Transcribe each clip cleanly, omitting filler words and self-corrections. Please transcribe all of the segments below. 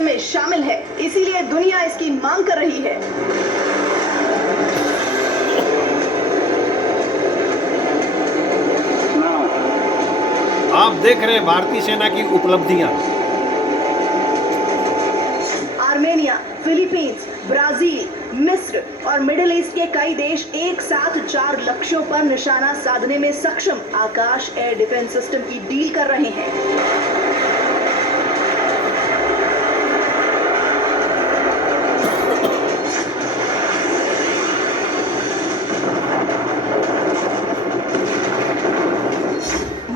में शामिल है, इसीलिए दुनिया इसकी मांग कर रही है। आप देख रहे हैं भारतीय सेना की उपलब्धियां। आर्मेनिया, फिलीपींस, ब्राजील, मिस्र और मिडिल ईस्ट के कई देश एक साथ 4 लक्ष्यों पर निशाना साधने में सक्षम आकाश एयर डिफेंस सिस्टम की डील कर रहे हैं।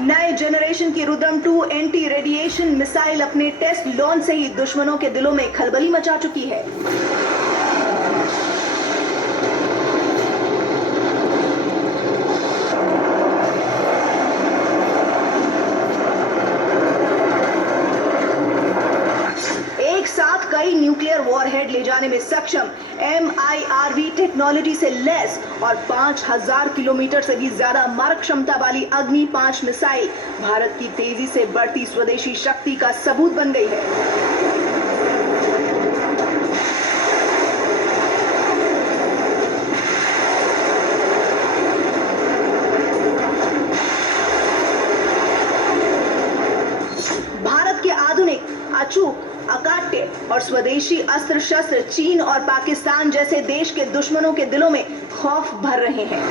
नए जनरेशन की रुद्रम 2 एंटी रेडिएशन मिसाइल अपने टेस्ट लॉन्च से ही दुश्मनों के दिलों में खलबली मचा चुकी है। एक साथ कई न्यूक्लियर वॉरहेड ले जाने में सक्षम MIRV टेक्नोलॉजी से लैस और 5000 किलोमीटर से भी ज्यादा मारक क्षमता वाली अग्नि 5 मिसाइल भारत की तेजी से बढ़ती स्वदेशी शक्ति का सबूत बन गई है। भारत के आधुनिक, अचूक, अकाट्य और स्वदेशी अस्त्र शस्त्र चीन और पाकिस्तान जैसे देश के दुश्मनों के दिलों में खौफ भर रहे हैं।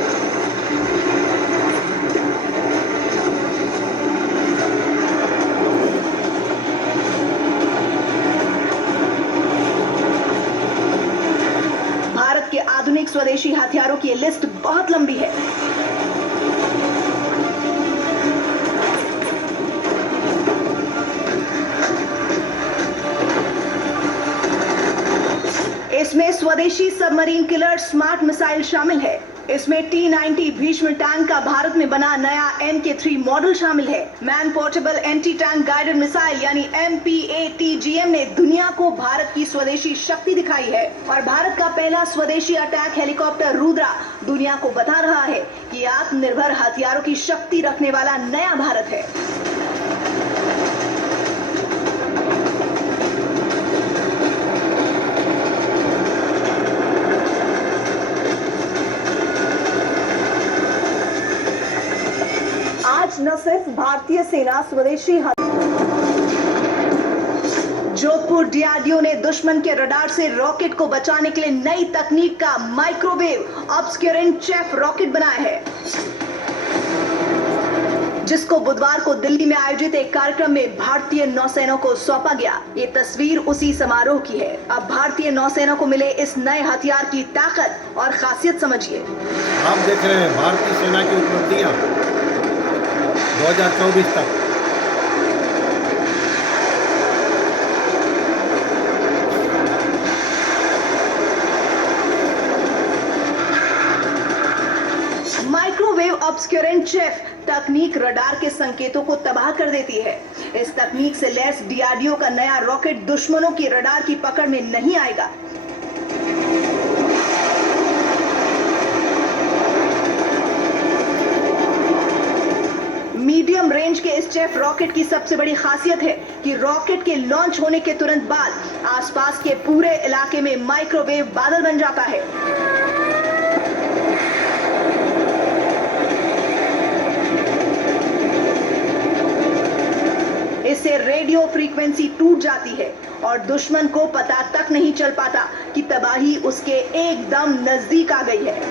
भारत के आधुनिक स्वदेशी हथियारों की लिस्ट बहुत लंबी है। इसमें स्वदेशी सबमरीन किलर स्मार्ट मिसाइल शामिल है। इसमें T-90 भीष्म टैंक का भारत में बना नया MK3 मॉडल शामिल है। Man portable anti tank guided missile यानी MPATGM ने दुनिया को भारत की स्वदेशी शक्ति दिखाई है और भारत का पहला स्वदेशी अटैक हेलीकॉप्टर रुद्रा दुनिया को बता रहा है कि आत्मनिर्भर हथियारों की शक्ति रखने वाला नया भारत है। आज न सिर्फ भारतीय सेना स्वदेशी जोधपुर DRDO ने दुश्मन के रडार से रॉकेट को बचाने के लिए नई तकनीक का माइक्रोवेव ऑब्सक्यूरेंट चेफ रॉकेट बनाया है, जिसको बुधवार को दिल्ली में आयोजित एक कार्यक्रम में भारतीय नौसेना को सौंपा गया। ये तस्वीर उसी समारोह की है। अब भारतीय नौसेना को मिले इस नए हथियार की ताकत और खासियत समझिए। आप देख रहे हैं भारतीय सेना की उपलब्धियां 2024 तक। माइक्रोवेव ऑब्सक्यूरेंट चेफ तकनीक रडार के संकेतों को तबाह कर देती है। इस तकनीक से लैस DRDO का नया रॉकेट दुश्मनों की रडार की पकड़ में नहीं आएगा। मीडियम रेंज के इस चेफ रॉकेट की सबसे बड़ी खासियत है कि रॉकेट के लॉन्च होने के तुरंत बाद आसपास के पूरे इलाके में माइक्रोवेव बादल बन जाता है। इससे रेडियो फ्रीक्वेंसी टूट जाती है और दुश्मन को पता तक नहीं चल पाता कि तबाही उसके एकदम नजदीक आ गई है।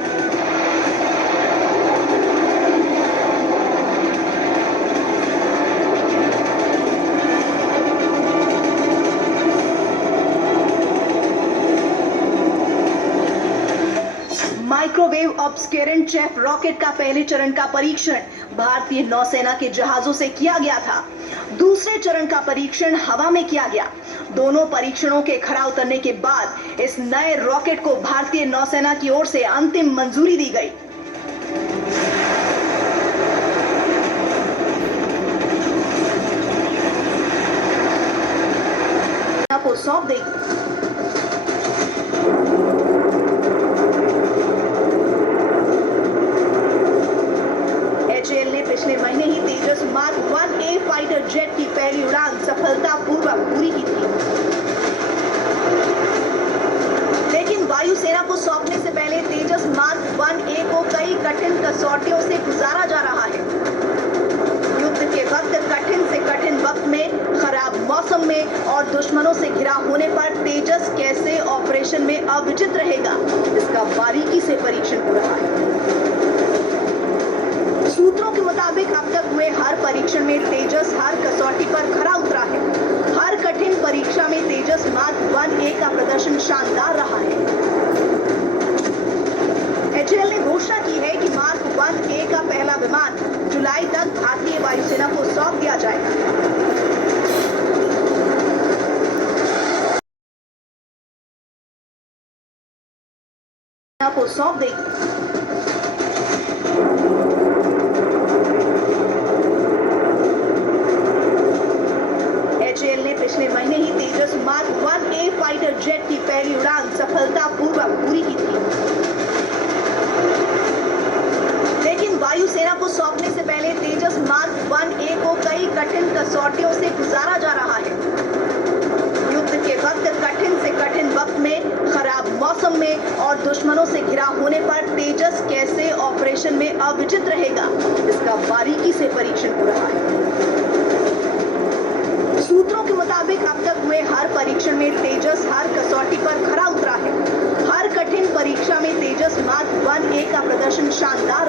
माइक्रोवेव ऑब्सक्यूरेंट चेफ रॉकेट का पहले चरण का परीक्षण भारतीय नौसेना के जहाजों से किया गया था। दूसरे चरण का परीक्षण हवा में किया गया। दोनों परीक्षणों के खरा उतरने के बाद इस नए रॉकेट को भारतीय नौसेना की ओर से अंतिम मंजूरी दी गई। को सौंप देगी। HAL ने पिछले महीने ही Mark 1A फाइटर जेट की पहली उड़ान सफलतापूर्वक पूरी की थी। दुश्मनों से घिरा होने पर तेजस कैसे ऑपरेशन में अविजित रहेगा, इसका बारीकी से परीक्षण हो रहा है। सूत्रों के मुताबिक अब तक हुए हर परीक्षण में तेजस हर कसौटी पर खरा उतरा है। हर कठिन परीक्षा में तेजस मार्क 1A का प्रदर्शन शानदार रहा है। HAL ने घोषणा की है कि मार्क 1A का पहला विमान जुलाई तक भारतीय वायुसेना को सौंप दिया जाएगा। को सौंप देगी। HAL ने पिछले महीने ही तेजस मार्क 1A फाइटर जेट की पहली उड़ान सफलतापूर्वक पूरी की थी, लेकिन वायुसेना को सौंपने से पहले तेजस मार्क 1A को कई कठिन कसौटियों से गुजारा जा रहा है। युद्ध के वक्त कठिन से कठिन वक्त में, खराब मौसम में और दुश्मनों से घिरा होने पर तेजस कैसे ऑपरेशन में अविजित रहेगा, इसका बारीकी से परीक्षण हो रहा है। सूत्रों के मुताबिक अब तक हुए हर परीक्षण में तेजस हर कसौटी पर खरा उतरा है। हर कठिन परीक्षा में तेजस मार्क 1A का प्रदर्शन शानदार